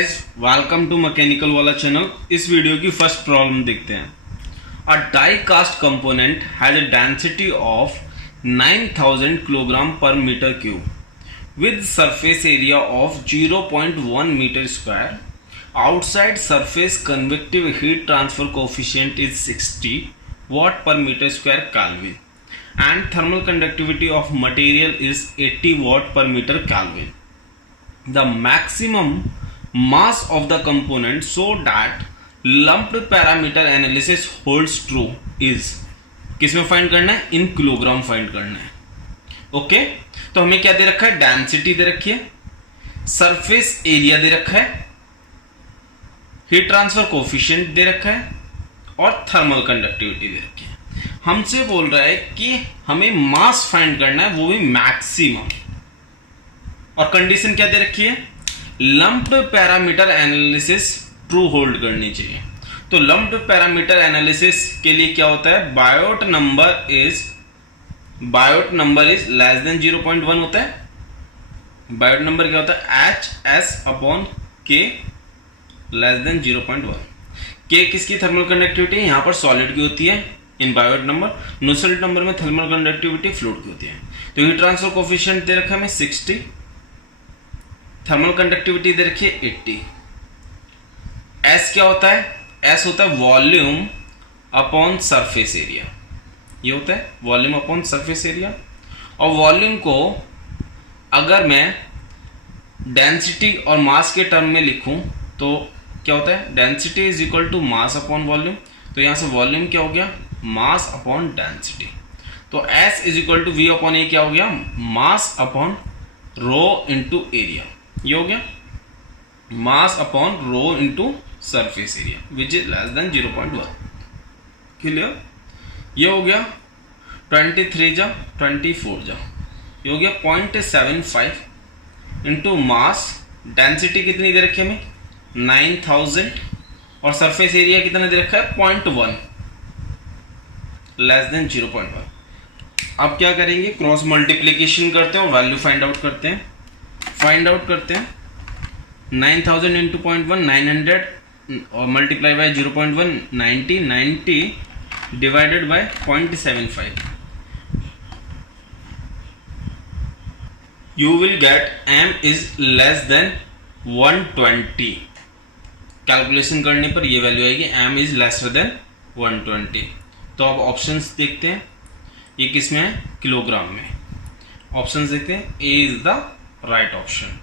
Guys, welcome to mechanical वाला channel. इस video की फर्स्ट प्रॉब्लम देखते हैं। A die cast component has a density of 9000 kilogram per metre cube with surface area of 0.1 metre square. Outside surface convective heat transfer coefficient is 60 watt per meter square Kelvin and thermal conductivity of material is 80 watt per meter Kelvin. The maximum mass of the component so that lumped parameter analysis holds true is किसमें find करना है? In kilogram find करना है। Okay, तो हमें क्या दे रखा है? डेंसिटी दे रखी है, सरफेस एरिया दे रखा है, हीट ट्रांसफर कोफिशिएंट दे रखा है और थर्मल कंडक्टिविटी दे रखी है। हमसे बोल रहा है कि हमें मास फाइंड करना है, वो भी मैक्सिमम। और कंडीशन क्या दे रखी है? Lumped parameter analysis true hold करनी चाहिए। तो लंप्ड पैरामीटर एनालिसिस के लिए क्या होता है? Biot number is less than 0.1 होता है। बायोट नंबर क्या होता है? HS/K less than 0.1। K किसकी थर्मल कंडक्टिविटी? यहां पर सॉलिड की होती है इन बायोट नंबर। नुसेल्ट नंबर में थर्मल कंडक्टिविटी फ्लूइड की होती है। तो हीट ट्रांसफर कोफिशिएंट दे रखा है हमें 60, थर्मल कंडक्टिविटी दे रखी है 80। S क्या होता है? S होता है वॉल्यूम अपॉन सरफेस एरिया। ये होता है वॉल्यूम अपॉन सरफेस एरिया। और वॉल्यूम को अगर मैं डेंसिटी और मास के टर्म में लिखूं तो क्या होता है? Density is equal to mass upon volume. तो यहां से वॉल्यूम क्या हो गया? Mass upon density. तो S is equal to V upon A क्या हो गया? Mass upon rho into area. ये हो गया mass upon rho into surface area which is less than 0.1। Clear? ये हो गया 23 जा 24 जा, ये हो गया 0.75 इंटू मास। डेंसिटी कितनी दे रखी है हमें? 9000 और सरफेस एरिया कितना दे रखा है? 0.1 लेस देन 0.1। अब क्या करेंगे? क्रॉस मल्टीप्लीकेशन करते हैं और वैल्यू फाइंड आउट करते हैं। 9000 इंटू 0.1 900 और multiply by 0.1 90 divided by 0.75। You will gate m is less then 120। Calculation करने पर ये वैल्यू आएगी m इज लेसर देन 120। तो अब ऑप्शंस देखते हैं, ये किस में है? किलोग्राम में। ऑप्शंस देखते हैं। A is the right option.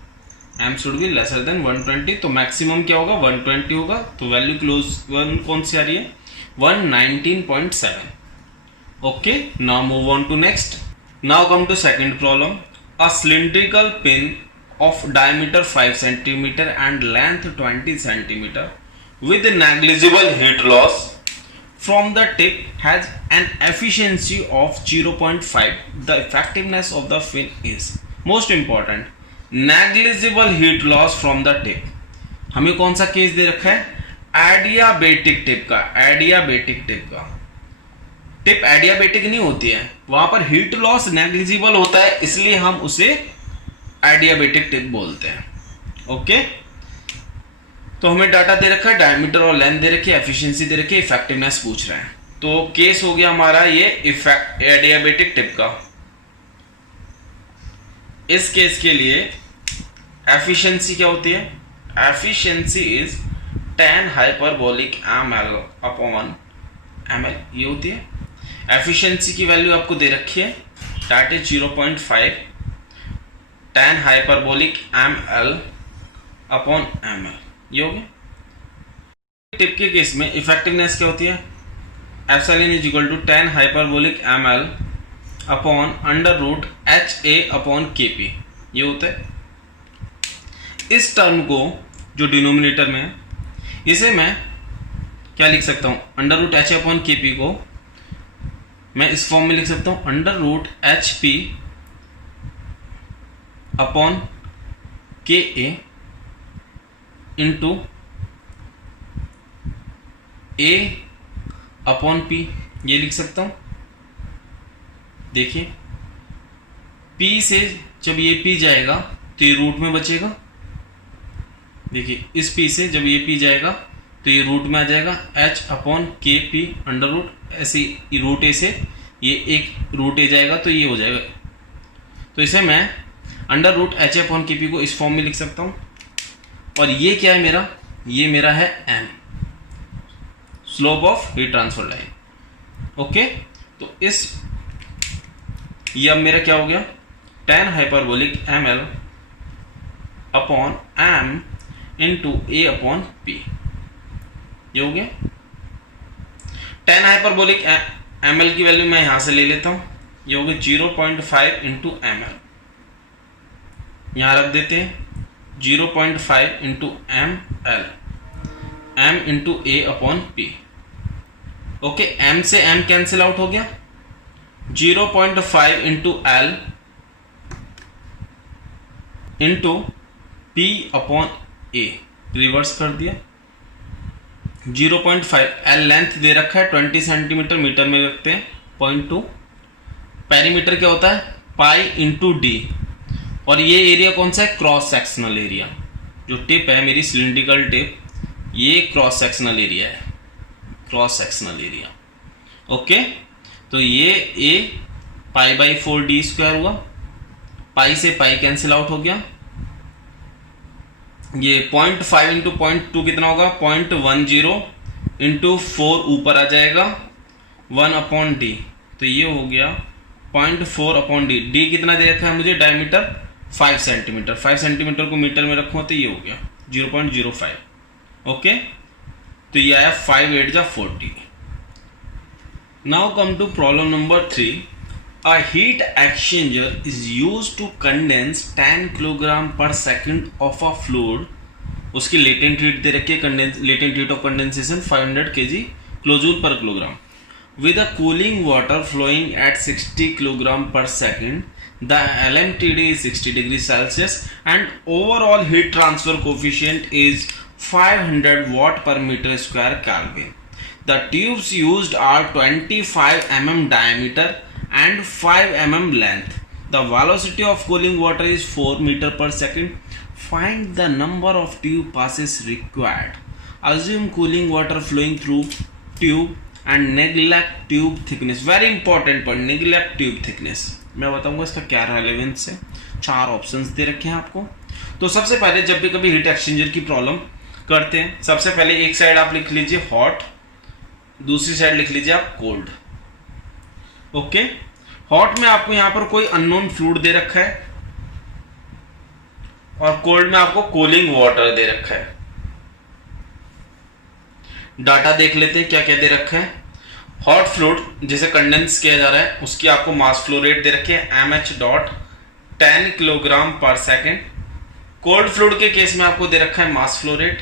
m should be lesser than 120। तो मैक्सिमम क्या होगा? 120 होगा। तो वैल्यू क्लोज वन कौन सी आ रही है? 119.7। Okay, now move on to next. Now come to second problem. A cylindrical pin of diameter 5 cm and length 20 cm with negligible heat loss from the tip has an efficiency of 0.5. The effectiveness of the fin is most important. Negligible heat loss from the tip. हमें कौन सा case दे रखा है? Adiabatic tip का। Adiabatic tip का tip adiabatic नहीं होती है, वहां पर हीट लॉस नेग्लिजिबल होता है, इसलिए हम उसे एडियाबेटिक टिप बोलते हैं। ओके, तो हमें डाटा दे रखा है, डायमीटर और लेंथ दे रखी है, एफिशिएंसी दे रखी है, इफेक्टिवनेस पूछ रहे हैं। तो केस हो गया हमारा ये एडियाबेटिक टिप का। इस केस के लिए एफिशिएंसी क्या होती है? Efficiency is tan hyperbolic ml upon ml, ये होती है। एफिशिएंसी की वैल्यू आपको दे रखी है, that is 0.5 tan hyperbolic ml upon ml, ये हो गया। टिप के केस में इफेक्टिवनेस क्या होती है? Epsilon is equal to tan hyperbolic ml upon under root HA upon KP, ये होता है। इस टर्म को जो डिनोमिनेटर में है, इसे मैं क्या लिख सकता हूं? Under root HA upon KP को मैं इस फॉर्म में लिख सकता हूं, under root HP upon KA into A upon P, ये लिख सकता हूं। देखिए P से जब ये P जाएगा तो ये रूट में बचेगा, देखिए इस पी से जब ये पी जाएगा तो ये रूट में आ जाएगा h अपॉन के पी अंडर रूट, ऐसे रूट ए से ये एक रूट ए जाएगा तो ये हो जाएगा। तो इसे मैं अंडर रूट एच अपॉन के पी को इस फॉर्म में लिख सकता हूं। और ये क्या है मेरा, ये मेरा है m, slope of heat transfer line. Okay, तो इस ये अब मेरा क्या हो गया, tan hyperbolic ml upon m into A upon P, ये हो गया। tan हाइपरबोलिक ml की वैल्यू मैं यहां से ले लेता हूं, ये हो गया 0.5 इंटू ml, यहां रख देते हैं 0.5 into ml, m into A upon P. Okay, m से m कैंसिल आउट हो गया, 0.5 into L into P upon A, reverse कर दिया। 0.5 एल लेंथ दे रखा है 20 सेंटीमीटर, मीटर में रखते हैं 0.2। पेरीमीटर क्या होता है, पाई इंटू डी। और ये एरिया कौन सा है, क्रॉस सेक्शनल एरिया। जो टिप है मेरी सिलिंड्रिकल टिप, ये क्रॉस सेक्शनल एरिया है, क्रॉस सेक्शनल एरिया। ओके, तो ये ए पाई बाई 4 डी स्क्वायर हुआ, पाई से पाई कैंसिल आउट हो गया। ये 0.5 इंटू 0.2 कितना होगा, 0.10 इंटू 4 ऊपर आ जाएगा 1 अपॉन डी, तो ये हो गया 0.4 अपॉन डी। डी कितना दे रखा है मुझे, डायमीटर 5 सेंटीमीटर, 5 सेंटीमीटर को मीटर में रखूँ तो ये हो गया 0.05। ओके, तो ये आया 5 8 जा 40। Now come to problem number 3. A heat exchanger is used to condense 10 kilogram per second of a fluid. उसकी latent heat दे रखी है, latent heat of condensation 500 kg kilojoule per kilogram. With a cooling water flowing at 60 kilogram per second, the LMTD is 60 degrees Celsius and overall heat transfer coefficient is 500 watt per meter square Kelvin. The tubes used are 25 mm diameter and 5 mm length. The velocity of cooling water is 4 meter per second. Find the number of tube passes required. Assume cooling water flowing through tube and neglect tube thickness. Very important point, neglect tube thickness. मैं बताऊंगा इसका क्या relevance है। 4 options दे रखे हैं आपको। तो सबसे पहले जब भी कभी हीट एक्सचेंजर की प्रॉब्लम करते हैं, सबसे पहले एक साइड आप लिख लीजिए हॉट, दूसरी साइड लिख लीजिए आप कोल्ड। ओके, हॉट में आपको यहां पर कोई अननोन फ्लूइड दे रखा है और कोल्ड में आपको कूलिंग वाटर दे रखा है। डाटा देख लेते हैं क्या क्या दे रखा है। हॉट फ्लूइड जिसे कंडेंस किया जा रहा है उसकी आपको मास फ्लो रेट दे रखी है mh डॉट 10 किलोग्राम पर सेकेंड। कोल्ड फ्लूइड के केस में आपको दे रखा है मास flow rate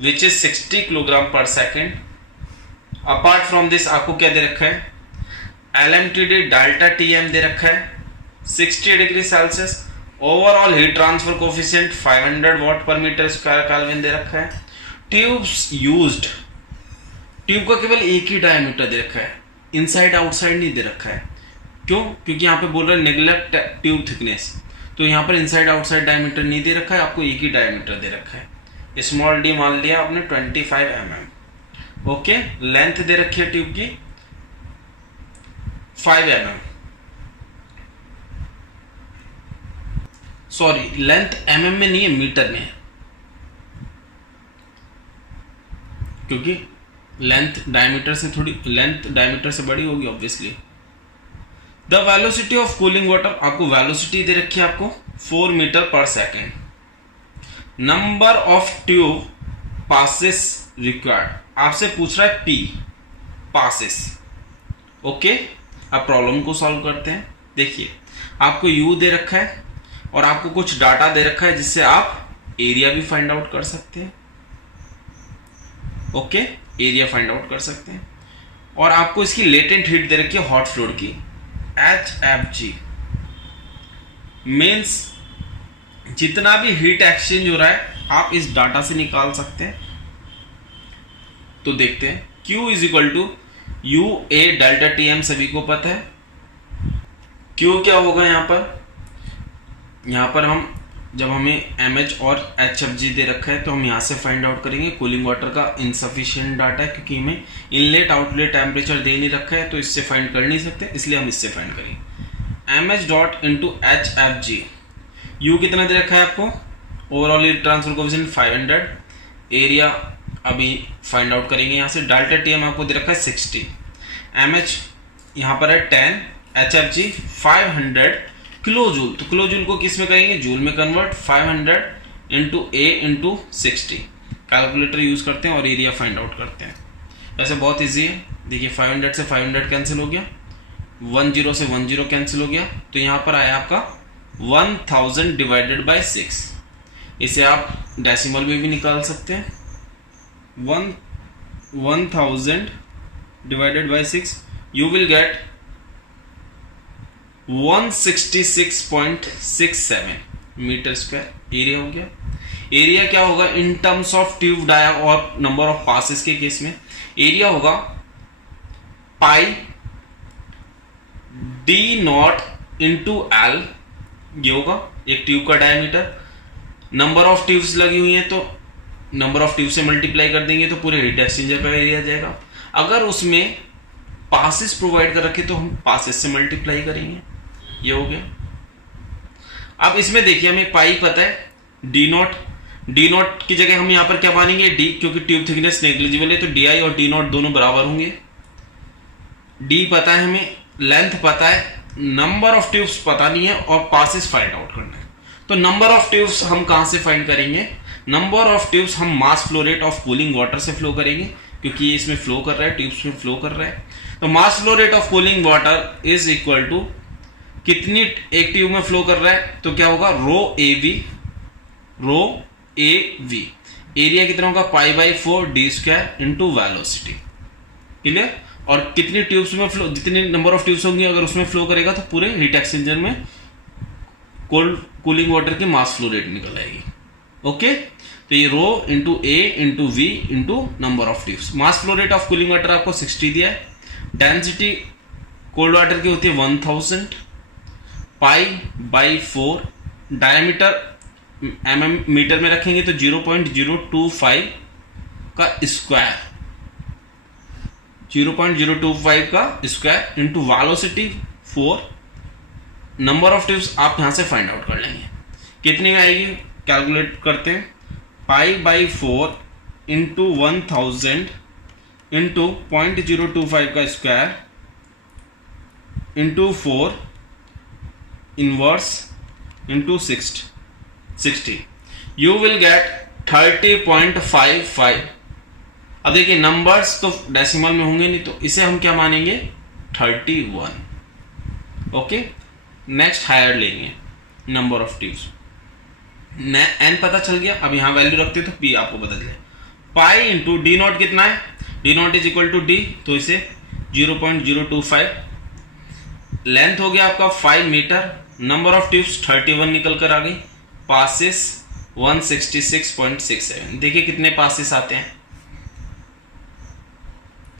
which is 60 kilogram पर सेकेंड। अपार्ट फ्रॉम दिस आपको क्या दे रखा है, LMTD डेल्टा TM दे रखा है 60 degree Celsius. Overall heat transfer coefficient 500 वाट पर मीटर स्क्वायर केल्विन दे रखा है। ट्यूब्स यूज्ड, ट्यूब का केवल एक ही डायमीटर दे रखा है, इनसाइड आउटसाइड नहीं दे रखा है। क्यों, क्योंकि यहाँ पे बोल रहे हैं नेग्लेक्ट ट्यूब थिकनेस, तो यहाँ पर इनसाइड आउटसाइड डायमीटर नहीं दे रखा है, आपको एक ही डायमीटर दे रखा है। स्मॉल डी मान लिया आपने 25 mm। ओके, लेंथ दे रखी है ट्यूब की 5 mm, सॉरी लेंथ mm में नहीं है, मीटर में है, क्योंकि लेंथ डायमीटर से थोड़ी, लेंथ डायमीटर से बड़ी होगी obviously. The velocity of cooling water, आपको वेलोसिटी दे रखी है आपको 4 मीटर पर second. Number of tube passes required, आपसे पूछ रहा है P पासेस। ओके, अब प्रॉब्लम को सॉल्व करते हैं। देखिए आपको U दे रखा है और आपको कुछ डाटा दे रखा है जिससे आप एरिया भी फाइंड आउट कर सकते हैं। ओके, एरिया फाइंड आउट कर सकते हैं। और आपको इसकी लेटेंट हीट दे रखी है हॉट फ्लूइड की HFG, मीन्स जितना भी हीट एक्सचेंज हो रहा है आप इस डाटा से निकाल सकते हैं। तो देखते हैं, Q is equal to U A delta TM सभी को पता है। Q क्या होगा, यहां पर हम जब हमें MH और HFG दे रखा है तो हम यहाँ से फाइंड आउट करेंगे। कूलिंग वाटर का इनसफिशिएंट डाटा है क्योंकि हमें इनलेट आउटलेट टेम्परेचर दे नहीं रखा है, तो इससे फाइंड कर नहीं सकते, इसलिए हम इससे फाइंड करेंगे। MH dot into HFG, U कितना दे रखा है आपको, overall heat transfer coefficient 500, area अभी फाइंड आउट करेंगे यहाँ से। डेल्टा Tm आपको दे रखा है 60, MH यहाँ पर है 10, HFG 500 किलो जूल। तो किलो जूल को किस में करेंगे, जूल में convert. 500 into A into 60, calculator use करते हैं और एरिया फाइंड आउट करते हैं। वैसे बहुत इजी है, देखिए 500 से 500 कैंसिल हो गया, 10 से 10 कैंसिल हो गया, तो यहाँ पर आया आपका 1000 डिवाइडेड बाय 6। इसे आप डेसिमल में भी निकाल सकते हैं। 1000 divided by 6, you will get 166.67 metre square area हो गया। एरिया क्या होगा in terms of tube dia और नंबर ऑफ पासेस के केस में, एरिया होगा pi D nought into L, ये होगा एक ट्यूब का डायमीटर। नंबर ऑफ ट्यूब्स लगी हुई हैं तो नंबर ऑफ ट्यूब से मल्टीप्लाई कर देंगे तो पूरे हीट एक्सचेंजर का एरिया जाएगा। अगर उसमें पासेस प्रोवाइड कर रखे तो हम पासेस से मल्टीप्लाई करेंगे, ये हो गया। अब इसमें देखिए हमें पाई पता है, डी नॉट की जगह हम यहां पर क्या मानेंगे, डी, क्योंकि ट्यूब थिकनेस नेग्लिजिबल है तो डी आई और डी नॉट दोनों बराबर होंगे। डी पता है हमें, लेंथ पता है, नंबर ऑफ ट्यूब्स पता नहीं है और पासेस फाइंड आउट करना है। तो नंबर ऑफ ट्यूब्स हम कहां से फाइंड करेंगे, नंबर ऑफ ट्यूब्स हम मास flow rate of cooling water से फ्लो करेंगे, क्योंकि ये इसमें फ्लो कर रहा है, ट्यूब्स में फ्लो कर रहा है। तो mass flow rate of cooling water is equal to कितनी एक ट्यूब में फ्लो कर रहा है, तो क्या होगा रो ए वी। एरिया कितना होगा pi by 4 D square into velocity, clear. और कितनी ट्यूब्स में फ्लो, जितनी नंबर ऑफ ट्यूब्स होंगी अगर उसमें फ्लो करेगा तो पूरे हीट एक्सचेंजर में कूलिंग वाटर की मास फ्लो रेट निकल आएगी। ओके, तो ये rho into A into V into number of tubes. Mass flow rate of cooling water आपको 60 दिया है। डेंसिटी कोल्ड वाटर की होती है 1000, पाई बाई 4, डायमीटर मीटर में रखेंगे तो 0.025 का स्क्वायर, 0.025 का square into velocity 4। Number of tubes आप यहां से फाइंड आउट कर लेंगे, कितनी आएगी कैलकुलेट करते हैं। पाई बाई 4 इंटू 1000 इंटू 0.025 का square into 4 inverse into 60, you will gate 30.55। अब देखिए नंबर्स तो डेसिमल में होंगे नहीं, तो इसे हम क्या मानेंगे 31। ओके, नेक्स्ट हायर लेंगे नंबर ऑफ ट्यूब्स, एन पता चल गया। अब यहां वैल्यू रखते तो पी आपको बदल जाए। पाई इंटू डी नॉट कितना है, D nought is equal to D, तो इसे 0.025। लेंथ हो गया आपका 5 मीटर, नंबर ऑफ ट्यूब्स 31 निकल कर आ गई, पासेस 166.67। देखिए कितने पासेस आते हैं,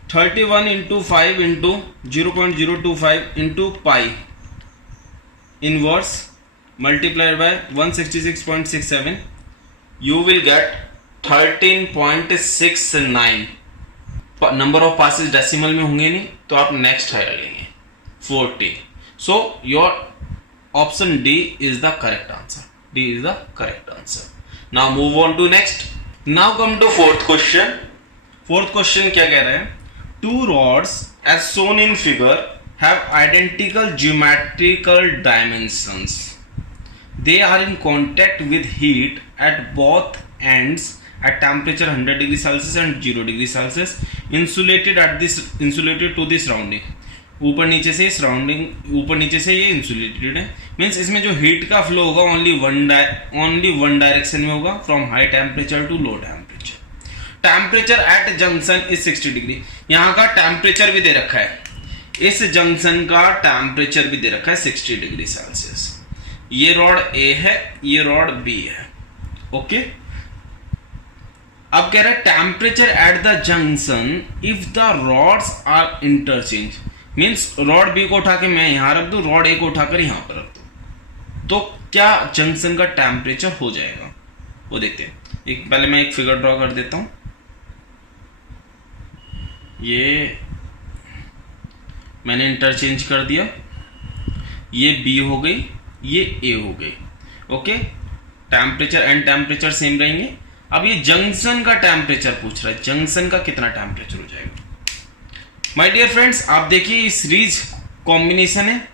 31 into 5 into 0.025 into pi inverse multiplied by 166.67, you will get 13.69। Number of passes decimal में होंगे नहीं तो आप नेक्स्ट हायर लेंगे 40। So your option D is the correct answer, D is the correct answer. Now move on to next. Now come to fourth question. Fourth question क्या कह रहे हैं, two rods as shown in figure have identical geometrical dimensions. They are in contact with heat at both ends at temperature 100 degree Celsius and 0 degree Celsius, insulated to the surrounding। ऊपर नीचे से surrounding, ऊपर नीचे से ये insulated है, means इसमें जो हीट का फ्लो होगा ओनली वन डायरेक्शन में होगा, from high temperature to low temperature. Temperature at junction is 60 degree. यहाँ का टेम्परेचर भी दे रखा है, इस जंक्शन का टेम्परेचर भी दे रखा है 60 डिग्री सेल्सियस। ये रॉड ए है, ये रॉड बी है। ओके, अब कह रहा है temperature at the junction if the rods are interchange, means rod B को उठा के मैं यहां रख दूं, रॉड ए को उठाकर यहां पर रख दूं, तो क्या जंक्शन का टेम्परेचर हो जाएगा वो देखते हैं। पहले मैं एक फिगर ड्रॉ कर देता हूं। ये मैंने इंटरचेंज कर दिया, ये बी हो गई, ये ए हो गई। Okay, temperature and temperature same रहेंगे। अब ये जंक्शन का टेम्परेचर पूछ रहा है, जंक्शन का कितना टेम्परेचर हो जाएगा। माय डियर फ्रेंड्स, आप देखिए ये सीरीज कॉम्बिनेशन है,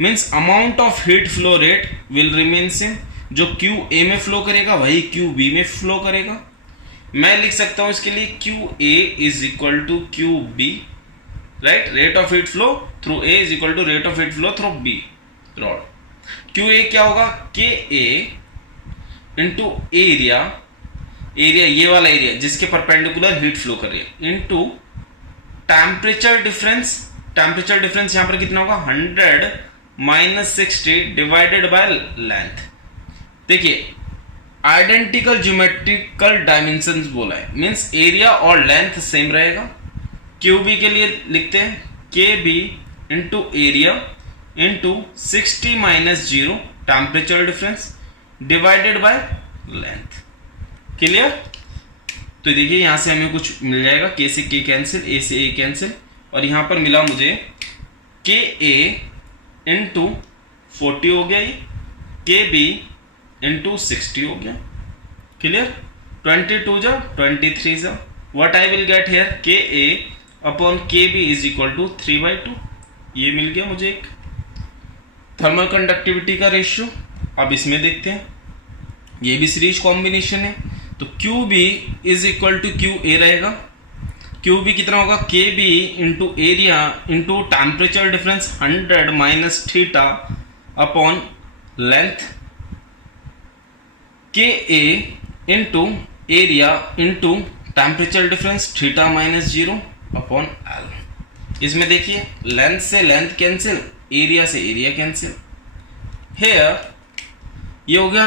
means amount of heat flow rate will remain same. जो क्यू ए में फ्लो करेगा वही क्यू बी में फ्लो करेगा। मैं लिख सकता हूं इसके लिए Q A is equal to Q B, right. Rate of heat flow through A is equal to rate of heat flow through B rod. Q A क्या होगा, के ए इंटू एरिया, एरिया ये वाला एरिया जिसके perpendicular heat flow कर रही है, into temperature difference. Temperature difference यहां पर कितना होगा, 100 माइनस 60 डिवाइडेड बाय लेंथ। देखिए आइडेंटिकल ज्योमेट्रिकल डायमेंशंस बोला है, मींस एरिया और लेंथ सेम रहेगा। क्यू बी के लिए लिखते हैं K B into area into 60 minus 0 temperature difference divided by length. Clear. तो देखिए यहां से हमें कुछ मिल जाएगा, के से के कैंसिल, ए से ए कैंसिल, और यहां पर मिला मुझे के ए इंटू 40 हो गया, ये के बी इंटू 60 हो गया। क्लियर। 22 जा 23 जा, what I will get here, के ए अपॉन के बी इज इक्वल टू 3/2। ये मिल गया मुझे एक थर्मल कंडक्टिविटी का रेशियो। अब इसमें देखते हैं, ये भी सीरीज कॉम्बिनेशन है, तो Q B is equal to Q A रहेगा। क्यू बी कितना होगा, K B into area into temperature difference 100 minus theta upon length, K A into area into temperature difference theta minus 0 upon L. इसमें देखिए length से length cancel, area से area cancel. Here ये हो गया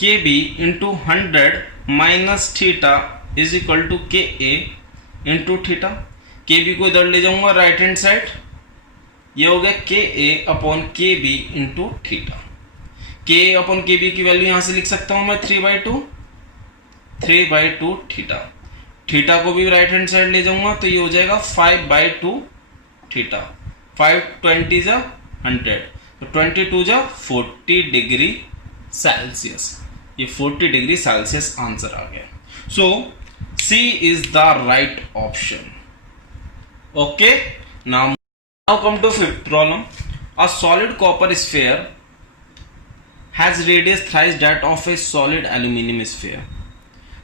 K B into 100 minus theta is equal to K A into theta. K B को इधर ले जाऊंगा राइट हैंड साइड, ये हो गया के ए अपॉन के बी इंटू थीटा। के ए अपॉन के बी की वैल्यू यहां से लिख सकता हूं मैं 3/2 थीटा। थीटा को भी राइट हैंड साइड ले जाऊंगा तो ये हो जाएगा 5/2 थीटा। 5 20 जा 100, तो 22 जा 40 डिग्री सेल्सियस। ये 40 डिग्री सेल्सियस आंसर आ गया। So C is the right option. Okay, now come to fifth problem. A solid copper sphere has radius thrice that of a solid aluminum sphere.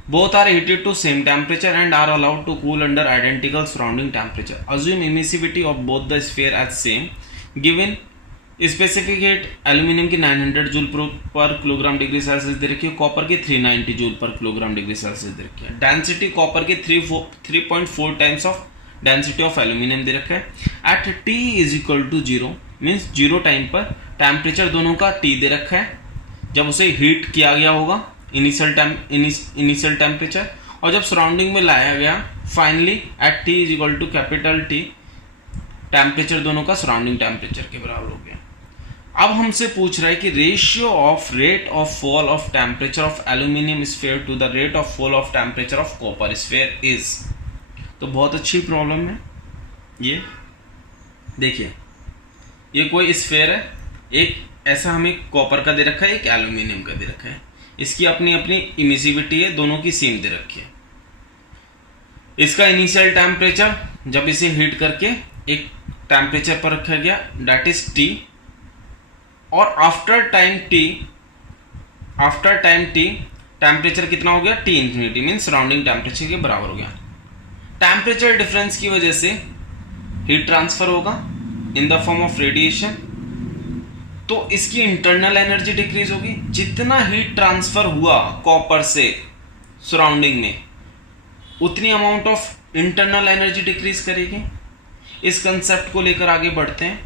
Both are heated to same temperature and are allowed to cool under identical surrounding temperature. Assume emissivity of both the sphere as same. Given specific heat aluminum की 900 joule पर kilogram degree Celsius दे रखी है, copper की 390 joule पर kilogram degree Celsius दे रखी है। Density copper की 3.4 times of density of aluminium दे रखा है। At T is equal to 0 means 0 time पर टेम्परेचर दोनों का T दे रखा है जब उसे हीट किया गया होगा इनिशियल टेम्परेचर, और जब सराउंडिंग में लाया गया finally at T is equal to capital T, temperature दोनों का सराउंडिंग टेम्परेचर के बराबर हो गया। अब हमसे पूछ रहा है कि ratio of rate of fall of temperature of aluminium sphere to the rate of fall of temperature of copper sphere is. तो बहुत अच्छी प्रॉब्लम है ये। देखिए ये कोई स्फीयर है, एक ऐसा हमें कॉपर का दे रखा है, एक एल्यूमिनियम का दे रखा है। इसकी अपनी अपनी इमिसिविटी है, दोनों की सेम दे रखी है। इसका इनिशियल टेम्परेचर जब इसे हीट करके एक टेम्परेचर पर रखा गया दैट इज T, और आफ्टर टाइम T टेम्परेचर कितना हो गया, T infinity mean surrounding temperature के बराबर हो गया। टेम्परेचर डिफरेंस की वजह से हीट ट्रांसफर होगा in the form of radiation, तो इसकी इंटरनल एनर्जी डिक्रीज होगी। जितना हीट ट्रांसफर हुआ कॉपर से सराउंडिंग में उतनी amount of internal energy decrease करेगी। इस कंसेप्ट को लेकर आगे बढ़ते हैं।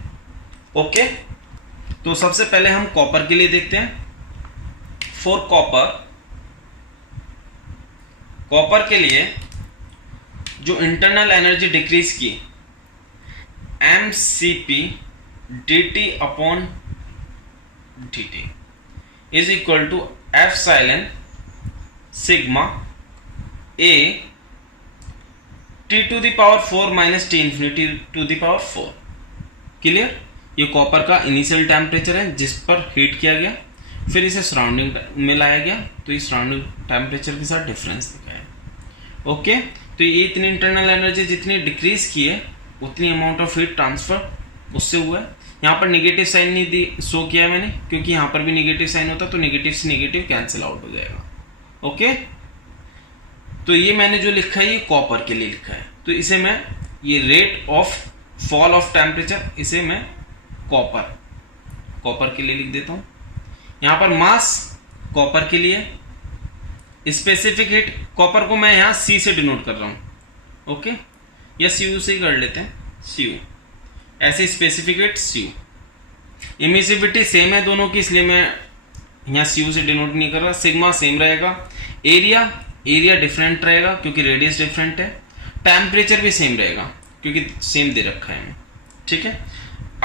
ओके, तो सबसे पहले हम कॉपर के लिए देखते हैं। फॉर कॉपर के लिए जो इंटरनल एनर्जी डिक्रीज की mCp dt upon dt, is equal to epsilon sigma A T to the power 4 minus T infinity to the power 4। Clear? ये कॉपर का इनिशियल टेम्परेचर है जिस पर हीट किया गया, फिर इसे सराउंडिंग में लाया गया तो ये सराउंडिंग टेम्परेचर के साथ डिफरेंस दिखाया। ओके, तो ये इतनी इंटरनल एनर्जी जितनी डिक्रीज की है उतनी अमाउंट ऑफ हीट ट्रांसफर उससे हुआ है। यहाँ पर नेगेटिव साइन नहीं दी शो किया है मैंने, क्योंकि यहाँ पर भी नेगेटिव साइन होता तो नेगेटिव से नेगेटिव कैंसिल आउट हो जाएगा। ओके, तो ये मैंने जो लिखा है ये कॉपर के लिए लिखा है, तो इसे मैं ये rate of fall of temperature इसे मैं कॉपर के लिए लिख देता हूं। यहां पर मास कॉपर के लिए, स्पेसिफिक हीट कॉपर को मैं यहां सी से डिनोट कर रहा हूं। ओके, या सीयू से ही कर लेते हैं, सीयू ऐसे specific heat CU. Emissivity same है दोनों की, इसलिए मैं यहां सीयू से डिनोट नहीं कर रहा। सिग्मा सेम रहेगा, एरिया डिफरेंट रहेगा क्योंकि रेडियस डिफरेंट है, टेम्परेचर भी सेम रहेगा क्योंकि सेम दे रखा है हमें। ठीक है,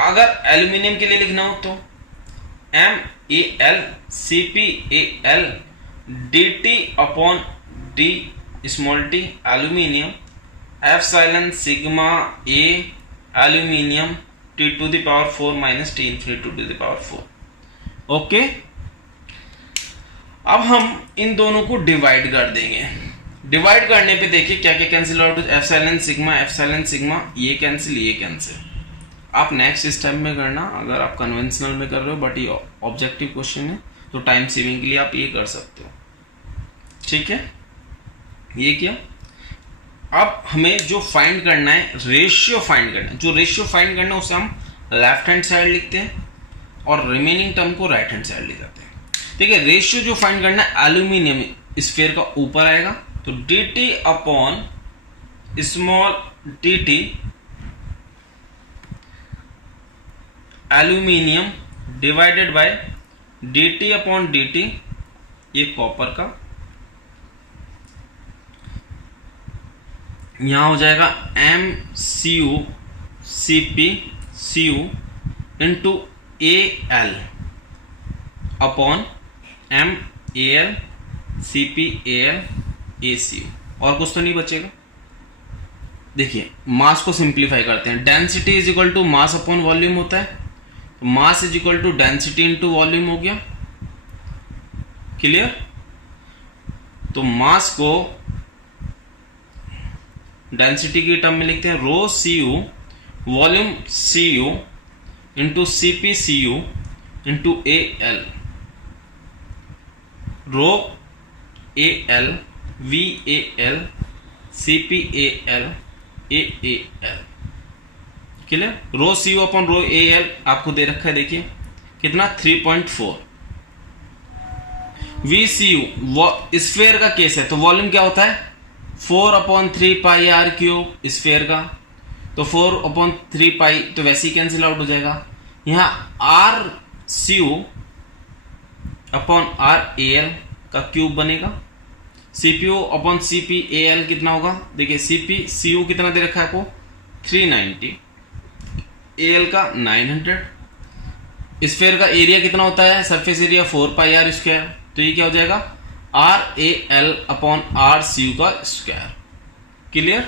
अगर एल्यूमिनियम के लिए लिखना हो तो MAlCpAl dt upon d small t aluminium epsilon sigma A aluminium t to the power 4 minus t infinity to the power 4। Okay, अब हम इन दोनों को डिवाइड कर देंगे। डिवाइड करने पे देखिए क्या क्या कैंसिल आउट, एप्सिलॉन सिग्मा ये कैंसिल। आप नेक्स्ट स्टेप में करना अगर आप कन्वेंशनल में कर रहे हो, बट ये ऑब्जेक्टिव क्वेश्चन है तो टाइम सेविंग के लिए आप ये कर सकते हो। ठीक है, ये क्या, अब हमें जो फाइंड करना है रेशियो फाइंड करना है। जो रेशियो फाइंड करना है उसे हम लेफ्ट हैंड साइड लिखते हैं और रिमेनिंग टर्म को राइट हैंड साइड ले जाते हैं। ठीक है, रेशियो जो फाइंड करना है एल्यूमिनियम स्फीयर का ऊपर आएगा तो dt upon small dt aluminium divided by dt upon dt ये कॉपर का, यहां हो जाएगा MCU into AL upon MAlCpAl ACU। और कुछ तो नहीं बचेगा। देखिए मास को सिंप्लीफाई करते हैं, density is equal to mass upon volume होता है, तो mass is equal to density into volume हो गया। क्लियर? तो मास को डेंसिटी की टर्म में लिखते हैं rho CU volume CU into CpCU into AL, rho AL VAL CpAL AAL। Clear? Rho CU upon rho AL आपको दे रखा है, देखिए कितना 3.4। VCU वो स्फीयर का केस है तो वॉल्यूम क्या होता है 4/3 पाई r क्यूब स्फीयर का, तो 4/3 पाई तो वैसे ही कैंसिल आउट हो जाएगा। यहाँ RCU अपॉन RAL का क्यूब बनेगा, CPU अपॉन CpAl कितना होगा, देखिए CpCU कितना दे रखा है आपको 390, AL का 900। स्फीयर का एरिया कितना होता है, सरफेस एरिया 4 पाई r स्क्वायर, तो ये क्या हो जाएगा RAL अपॉन RCU का स्क्वायर। क्लियर?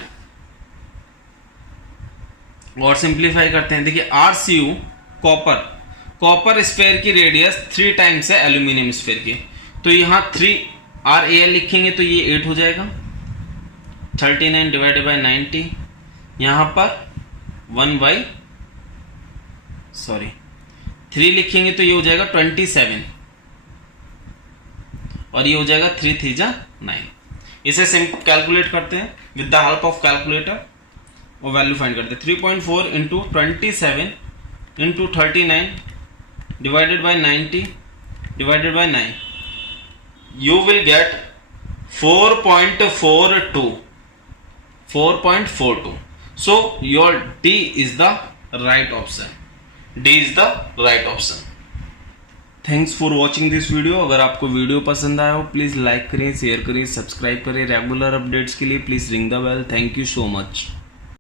और सिंप्लीफाई करते हैं, देखिए RCU कॉपर स्फीयर की रेडियस 3 टाइम्स है एल्यूमिनियम स्फीयर की, तो यहां 3 RAL लिखेंगे तो ये 8 हो जाएगा, 39 डिवाइडेड बाय 90, यहां पर 3 लिखेंगे तो ये हो जाएगा 27 और ये हो जाएगा 3 3 जा 9। इसे सिंपल कैलकुलेट करते हैं with the help of calculator और वैल्यू फाइंड करते हैं। 3.4 into 27 into 39 divided by 90 divided by 9, you will get 4.42. So your D is the right option. Thanks for watching this video. अगर आपको वीडियो पसंद आया हो प्लीज़ लाइक करें, share करें, सब्सक्राइब करें। रेगुलर अपडेट्स के लिए please ring the bell. Thank you so much.